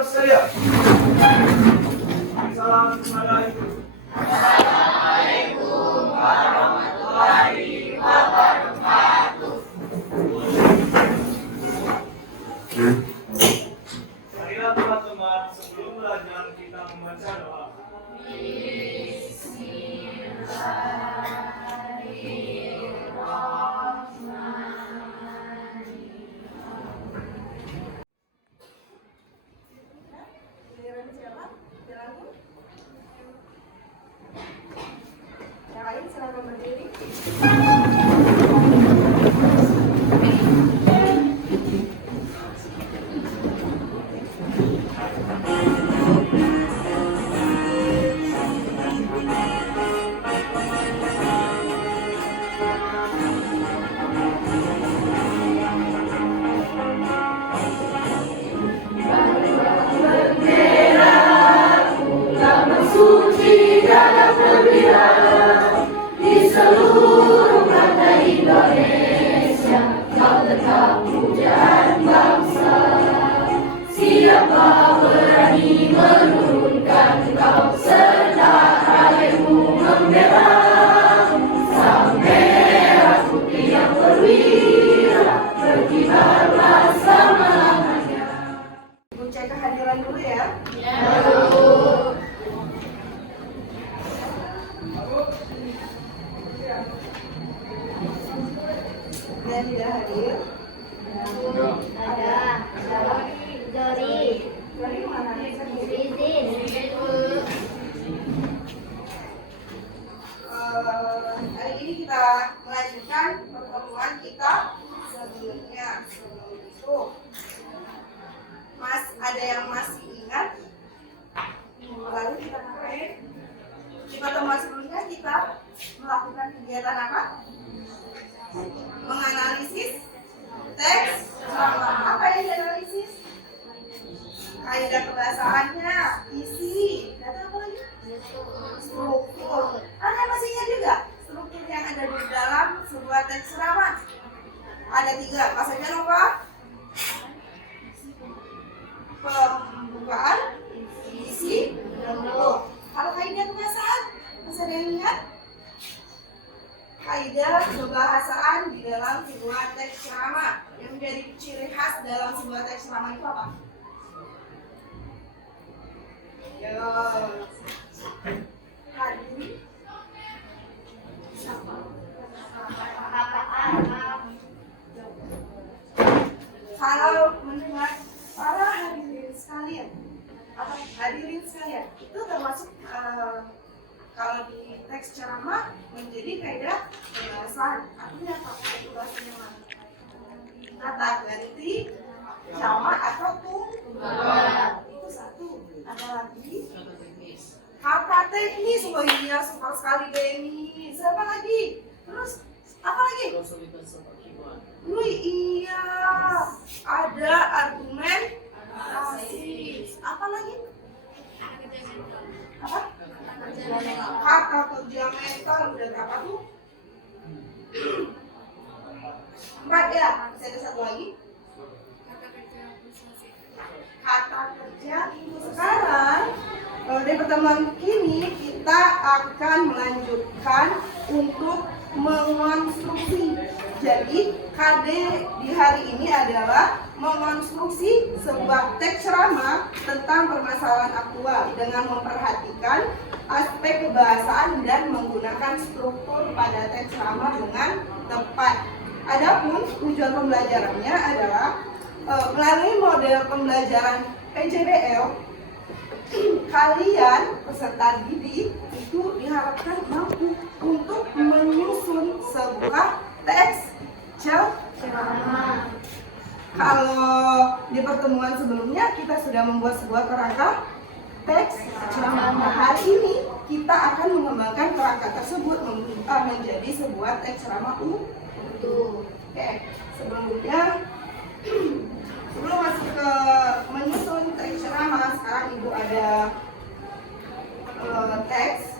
saudara sekalian. Assalamualaikum. Assalamualaikum warahmatullahi wabarakatuh. Marilah teman-teman, sebelum belajar kita membaca doa. Yang lain silakan berdiri. Suci dalam gembira di seluruh kota Indonesia, kau tetap pujaan bangsa. Siapa berani menurunkan kau serta rayumu membela? Sang merah putih yang perwira berkibarlah selamanya. Ibu cek kehadiran dulu ya. Dan tidak hadir. Ada Dori, Dari mana? Rizin, Hari ini kita melanjutkan pertemuan kita sebelumnya. Sebelum itu, ada yang masih ingat? Lalu kita ngapain? Di pertemuan sebelumnya kita melakukan kegiatan apa? Menganalisis teks ceramah. Apa yang dianalisis? Kaidah kebahasaannya, isi, data apa lagi? Struktur. Anda masih ingat juga struktur yang ada di dalam sebuah teks ceramah? Ada 3. Apa saja lupa? Pembukaan, isi, penutup. Kalau kaidah kebahasaan, masih ada yang ingat? Kaidah kebahasaan di dalam sebuah teks ceramah yang menjadi ciri khas dalam sebuah teks ceramah itu apa? Ya, hadir. Kalau mendengar para hadirin sekalian, itu termasuk kalau di teks ceramah menjadi kaidah pembahasan. Artinya apa? Itu bahasanya mana? Kata ganti, jamak atau tunggal. Itu satu. Ada lagi kata teknis. Oh iya, super sekali Denny. Siapa lagi? Terus apa lagi? Iya, ada argumen rasis. Apa lagi? Apa? Kata kerja mental. Udah berapa tuh? 4 ya. Masih ada satu lagi. Kata kerja. Sekarang di pertemuan ini kita akan melanjutkan untuk mengonstruksi. Jadi KD di hari ini adalah mengonstruksi sebuah teks ceramah tentang permasalahan aktual dengan memperhatikan aspek kebahasaan dan menggunakan struktur pada teks ceramah dengan tepat. Adapun tujuan pembelajarannya adalah melalui model pembelajaran PJBL, kalian peserta didik itu diharapkan mampu untuk menyusun sebuah teks ceramah. Kalau di pertemuan sebelumnya kita sudah membuat sebuah kerangka teks ceramah. Nah, hari ini kita akan mengembangkan kerangka tersebut menjadi sebuah teks ceramah utuh. Oke, sebelumnya sebelum masuk ke menyusun teks ceramah, sekarang Ibu ada teks.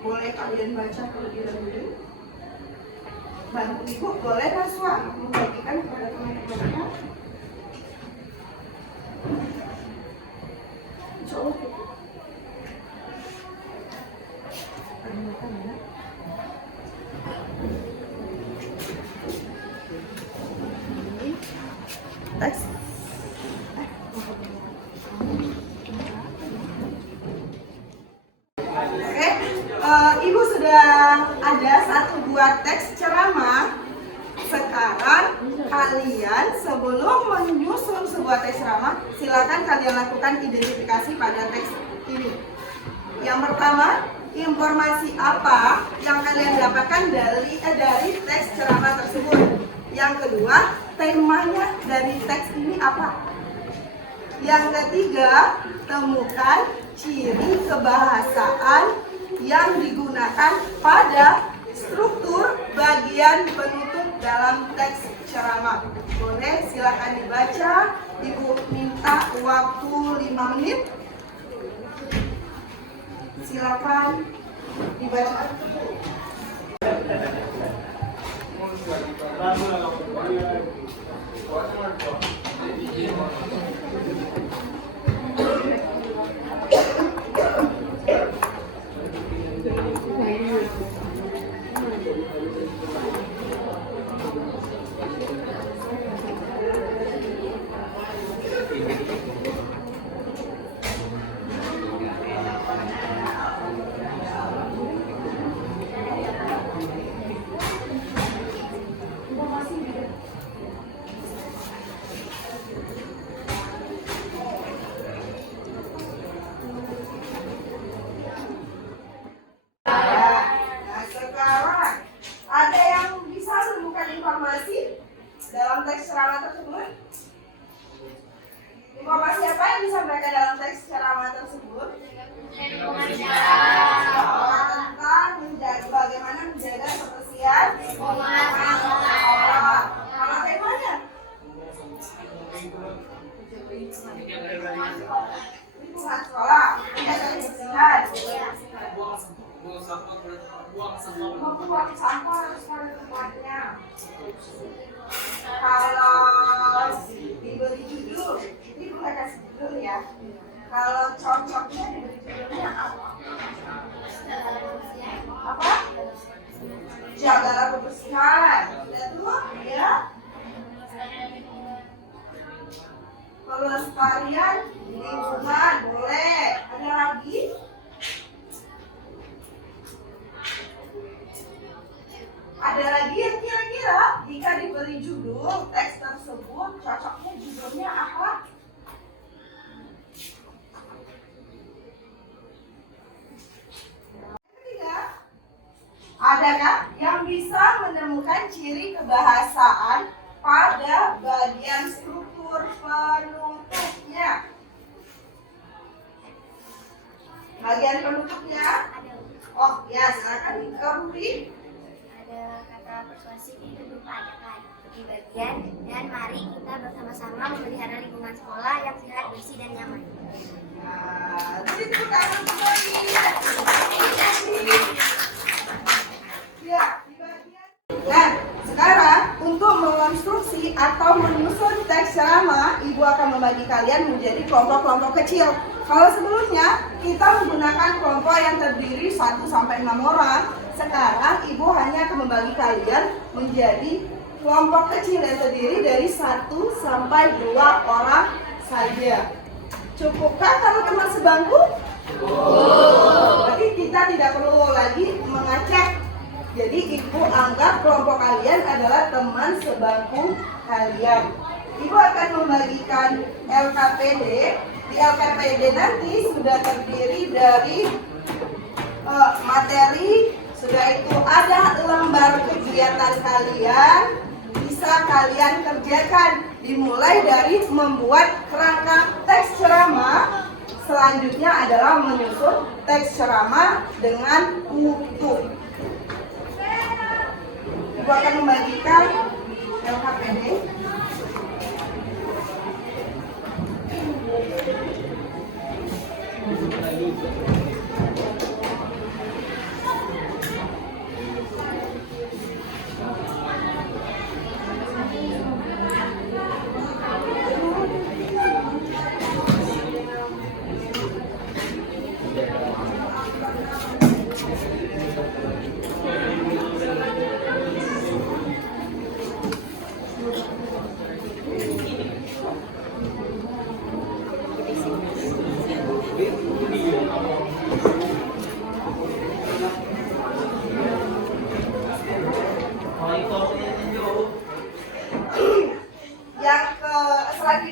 Boleh kalian baca terlebih dahulu. Bantu Ibu, boleh Naswa membagikan kepada teman-temannya. sudah ada satu buah teks ceramah. Sekarang kalian sebelum menyusun sebuah teks ceramah, silakan kalian lakukan identifikasi pada teks ini. Yang pertama, informasi apa yang kalian dapatkan dari teks ceramah tersebut. Yang kedua, temanya dari teks ini apa. Yang ketiga, temukan ciri kebahasaan yang digunakan pada struktur bagian penutup dalam teks ceramah. Boleh silakan dibaca. Ibu minta waktu 5 menit. Silakan dibaca. Nah, sekarang ada yang bisa menemukan informasi dalam teks ceramah tersebut? Informasi apa yang bisa mereka dalam teks ceramah tersebut? Tentang bagaimana menjaga kebersihan sekolah. Kalau temanya? Lingkungan sekolah, menjaga kebersihan. Membuang sampah harus pada tempatnya. Kalau diberi judul, ini bukan kasih judul ya. Kalau cocoknya diberi judulnya apa? Apa? Jagalah kebersihan. Betul ya. Pelestarian lingkungan boleh. Ada lagi? Ada lagi yang kira-kira jika diberi judul teks tersebut cocoknya judulnya apa? Ketiga, adakah yang bisa menemukan ciri kebahasaan pada bagian struktur penutupnya? Bagian penutupnya? Oh ya, silakan Rudi. Ada kata persuasif itu berupa ajakan di bagian dan mari kita bersama-sama memelihara lingkungan sekolah yang sehat, bersih dan nyaman. Nah, jadi tepuk tangan kembali. Ya, di bagian. Nah, sekarang untuk mengonstruksi atau menyusun teks ceramah, Ibu akan membagi kalian menjadi kelompok-kelompok kecil. Kalau sebelumnya kita menggunakan kelompok yang terdiri 1 sampai 6 orang, sekarang Ibu hanya akan membagi kalian menjadi kelompok kecil yang terdiri dari 1 sampai 2 orang saja. Cukupkah kalau teman sebangku? Berarti kita tidak perlu lagi mengacak. Jadi Ibu anggap kelompok kalian adalah teman sebangku kalian. Ibu akan membagikan LKPD. Di LKPD nanti sudah terdiri dari materi. Sudah itu ada lembar kegiatan kalian, bisa kalian kerjakan. Dimulai dari membuat kerangka teks ceramah. Selanjutnya adalah menyusun teks ceramah dengan utuh. Ibu akan membagikan LKPD.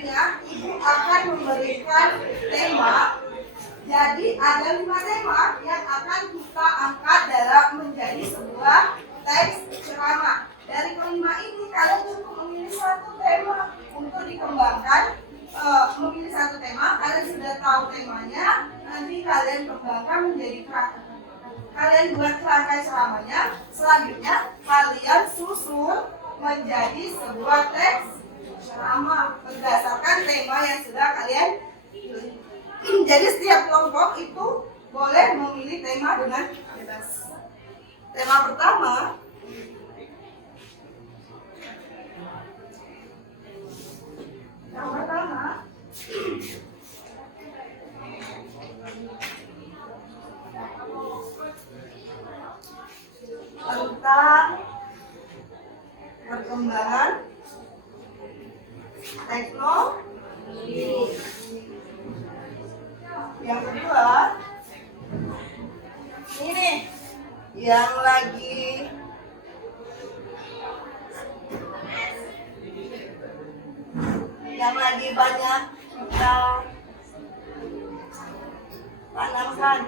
selanjutnya Ibu akan memberikan tema. Jadi ada 5 tema yang akan kita angkat dalam menjadi sebuah teks ceramah. Dari kelima ini kalian cukup memilih satu tema untuk dikembangkan. Memilih satu tema, kalian sudah tahu temanya, nanti kalian kembangkan menjadi kalian buat rangkai ceramahnya. Selanjutnya kalian susun menjadi sebuah teks ceramah berdasarkan tema yang sudah kalian pilih. Jadi setiap kelompok itu boleh memilih tema dengan bebas. Tema pertama, tentang perkembangan teknologi. Yang kedua, ini yang lagi banyak kita tanamkan.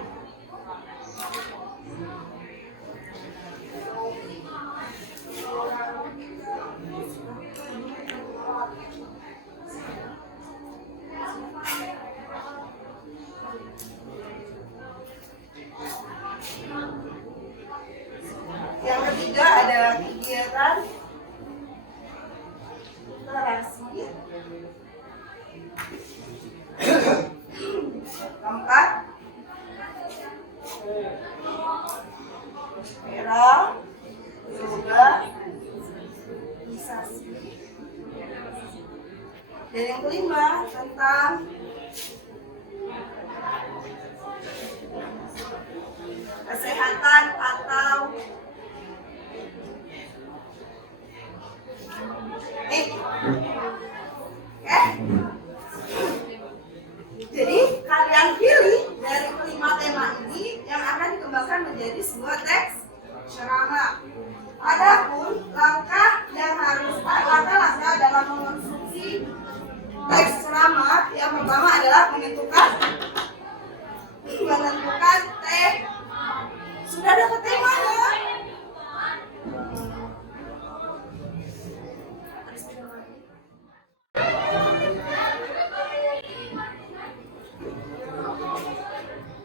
Yang ketiga ada kegiatan literasi. Keempat, merah juga organisasi. Dan yang kelima tentang kesehatan atau jadi kalian pilih dari kelima tema ini yang akan dikembangkan menjadi sebuah teks ceramah. Adapun langkah dalam mengkonstruksi teks ceramah yang pertama adalah menentukan sudah dapat temanya.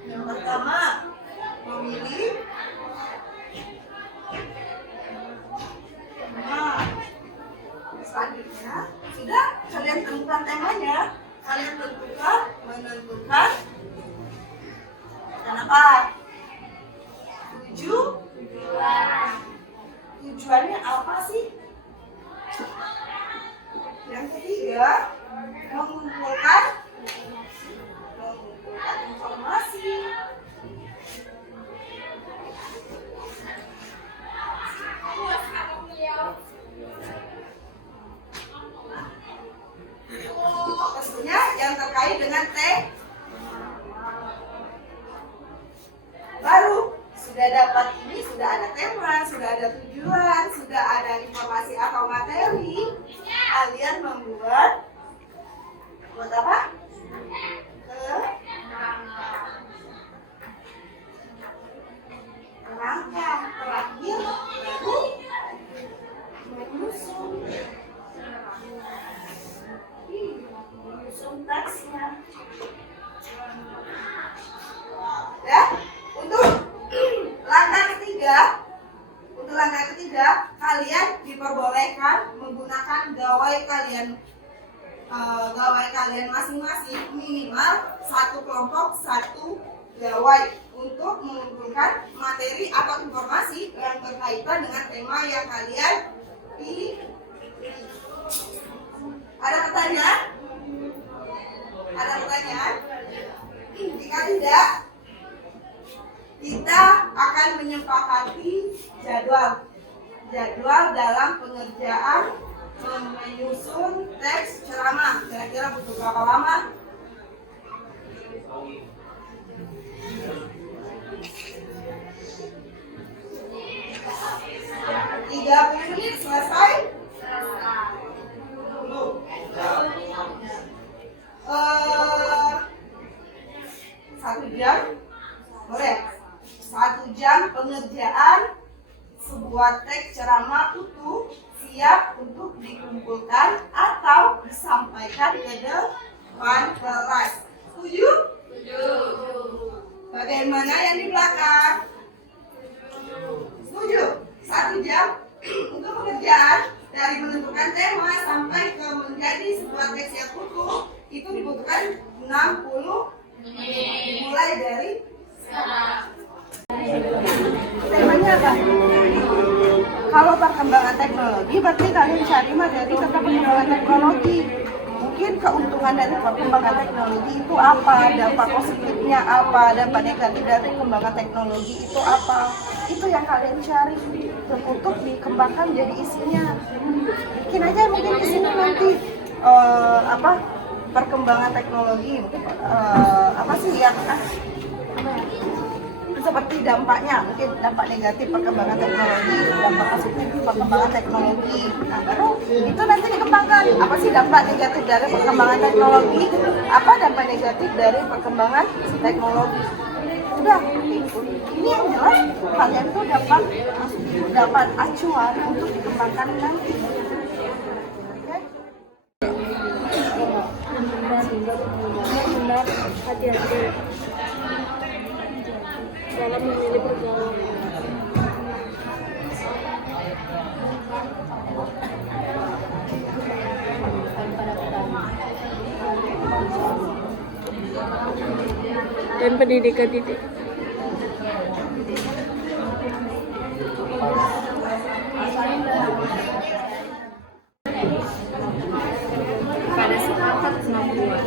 Yang pertama, memilih tema. Selanjutnya, sudah kalian tentukan temanya, kalian menentukan dan apa? Tujuannya apa sih? Yang ketiga, mengumpulkan informasi. Pastinya yang terkait dengan baru sudah dapat ini, sudah ada tema, sudah ada tujuan, sudah ada informasi atau materi. Kalian buat apa? Kerangka terakhir baru menyusun teksnya. Ya, untuk langkah ketiga, kalian diperbolehkan menggunakan gawai kalian masing-masing, minimal satu kelompok satu gawai untuk mengumpulkan materi atau informasi yang berkaitan dengan tema yang kalian pilih. Ada pertanyaan? Jika tidak, kita akan menyepakati jadwal dalam pengerjaan menyusun teks ceramah. Kira-kira butuh berapa lama? 30 menit selesai? 1 jam, boleh. 1 jam pengerjaan sebuah teks ceramah utuh siap untuk dikumpulkan atau disampaikan ke depan kelas. Setuju? Bagaimana yang di belakang? Setuju? 1 jam untuk pengerjaan dari menentukan tema sampai ke menjadi sebuah teks yang utuh itu dibutuhkan 60 menit. Mulai dari sekarang. Temanya apa? Kalau perkembangan teknologi, berarti kalian cari materi tentang perkembangan teknologi. Mungkin keuntungan dari perkembangan teknologi itu apa, dampak positifnya apa, dampak negatif dari perkembangan teknologi itu apa. Itu yang kalian cari untuk dikembangkan jadi isinya. Bikin aja mungkin di sini nanti perkembangan teknologi, apa sih yang seperti dampaknya, mungkin dampak negatif perkembangan teknologi, dampak positif perkembangan teknologi. Nah, baru itu nanti dikembangkan. Apa sih dampak negatif dari perkembangan teknologi? Apa dampak negatif dari perkembangan teknologi? Udah, ini yang jelas kalian tuh dapat acuan untuk dikembangkan nanti. Benar-benar hati-hati dalam memilih pergaulan. Dan pendidikan titik. Pada sepakat kemampuan.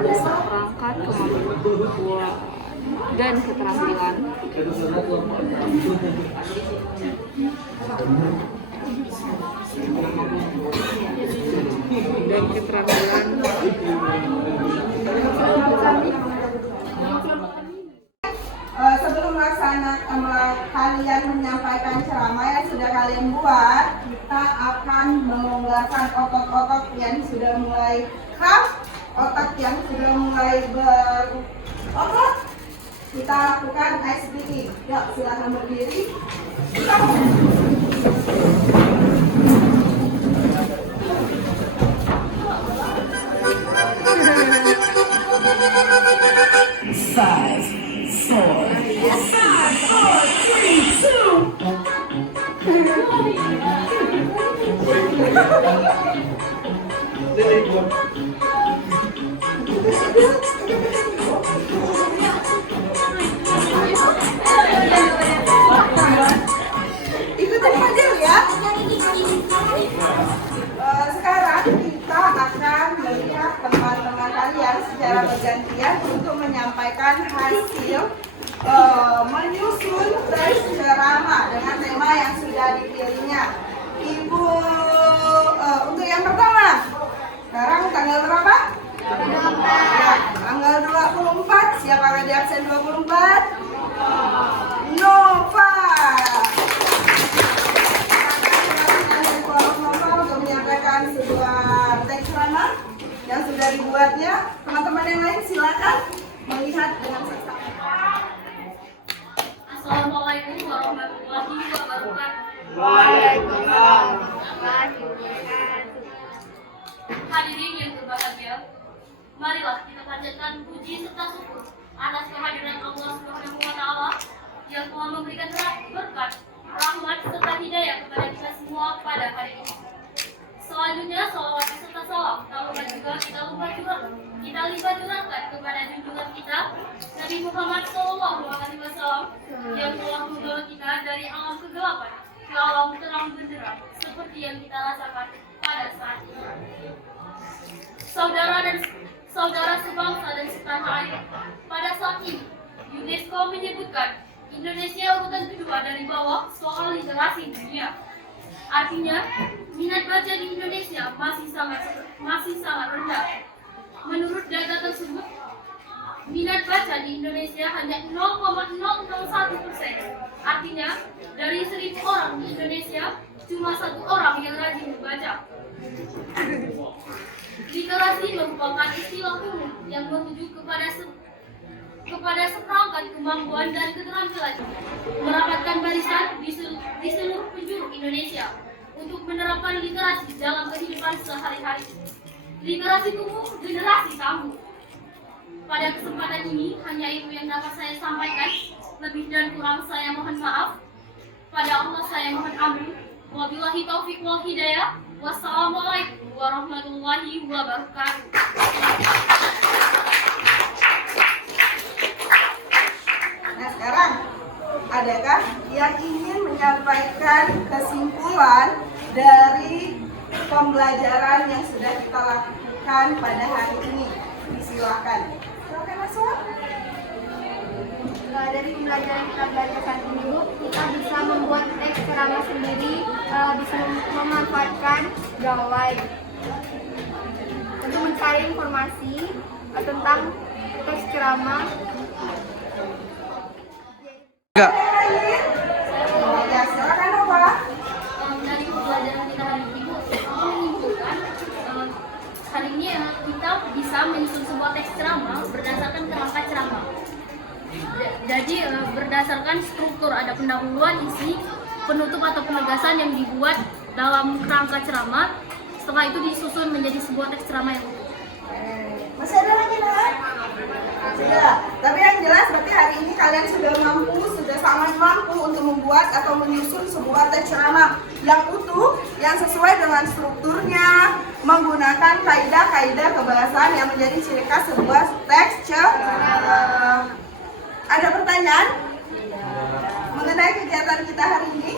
Seperangkat kemampuan dan keterampilan sebelum kalian menyampaikan ceramah yang sudah kalian buat, kita akan melonggarkan otot-otot yang sudah mulai kram, otot yang sudah mulai berotot. Kita lakukan ice breathing. Yuk, silakan berdiri. Five, four, three, two. Ikutin aja ya. Sekarang kita akan melihat teman-teman kalian secara bergantian untuk menyampaikan hasil menyusun teks ceramah dengan tema yang sudah dipilihnya. Ibu, untuk yang pertama, sekarang tanggal berapa? 24. Ya, tanggal 24. Siapa yang di absen 24? Nova. Nova untuk menyampaikan sebuah teks ceramah yang sudah dibuatnya. Teman-teman yang lain silakan melihat dengan saksama. Assalamualaikum warahmatullahi wabarakatuh. Waalaikumsalam. Hadirin yang berbahagia, marilah kita panjatkan puji serta syukur atas kehadiran Allah Subhanahu wa Ta'ala yang telah memberikan berkat, rahmat serta hidayah kepada kita semua pada hari ini. Selanjutnya, salawat serta salam tak lupa juga kita lipat curahkan kepada junjungan kita Nabi Muhammad SAW yang telah membawa kita dari alam kegelapan ke alam terang benderang seperti yang kita rasakan pada saat ini. Saudara sebangsa dan setanah air, pada saat ini UNESCO menyebutkan Indonesia urutan kedua dari bawah soal literasi dunia. Artinya, minat baca di Indonesia masih sangat rendah. Menurut data tersebut, minat baca di Indonesia hanya 0,001%. Artinya, dari 1.000 orang di Indonesia, cuma 1 orang yang rajin membaca. Literasi merupakan istilah umum yang merujuk kepada seperangkat kemampuan dan keterampilan merapatkan barisan di seluruh penjuru Indonesia untuk menerapkan literasi dalam kehidupan sehari-hari. Literasi tumbuh generasi tamu. Pada kesempatan ini, hanya itu yang dapat saya sampaikan. Lebih dan kurang saya mohon maaf. Pada Allah saya mohon ampun. Wabillahi taufiq wal hidayah. Wassalamualaikum warahmatullahi wabarakatuh. Nah sekarang, adakah yang ingin menyampaikan kesimpulan dari pembelajaran yang sudah kita lakukan pada hari ini? Silakan. Silakan masuk. Dari pembelajaran kita belajar saat ini, kita bisa membuat teks ceramah sendiri, bisa memanfaatkan gawai untuk mencari informasi tentang teks ceramah. Ya, silakan apa? Dari pembelajaran kita hari ini, menyimpulkan hari ini kita bisa menyusun sebuah teks ceramah berdasarkan kerangka ceramah. Jadi berdasarkan struktur, ada pendahuluan, isi, penutup atau penegasan yang dibuat dalam kerangka ceramah. Setelah itu disusun menjadi sebuah teks ceramah yang utuh. Masih ada lagi nak? Sudah. Tapi yang jelas berarti hari ini kalian sudah sangat mampu untuk membuat atau menyusun sebuah teks ceramah yang utuh, yang sesuai dengan strukturnya, menggunakan kaidah-kaidah kebahasaan yang menjadi ciri khas sebuah teks ceramah. Ada pertanyaan mengenai kegiatan kita hari ini?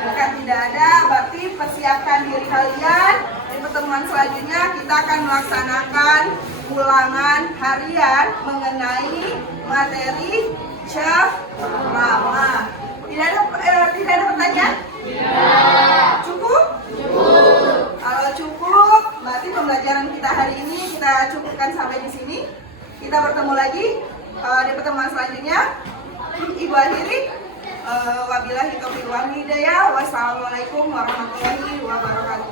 Jika tidak ada, berarti persiapkan diri kalian. Di pertemuan selanjutnya kita akan melaksanakan ulangan harian mengenai materi ceramah. Tidak ada pertanyaan? Cukup? Kalau cukup, berarti pembelajaran kita hari ini kita cukupkan sampai di sini. Kita bertemu lagi di pertemuan selanjutnya. Ibu akhiri, wabillahi taufiq wal hidayah. Wassalamualaikum warahmatullahi wabarakatuh.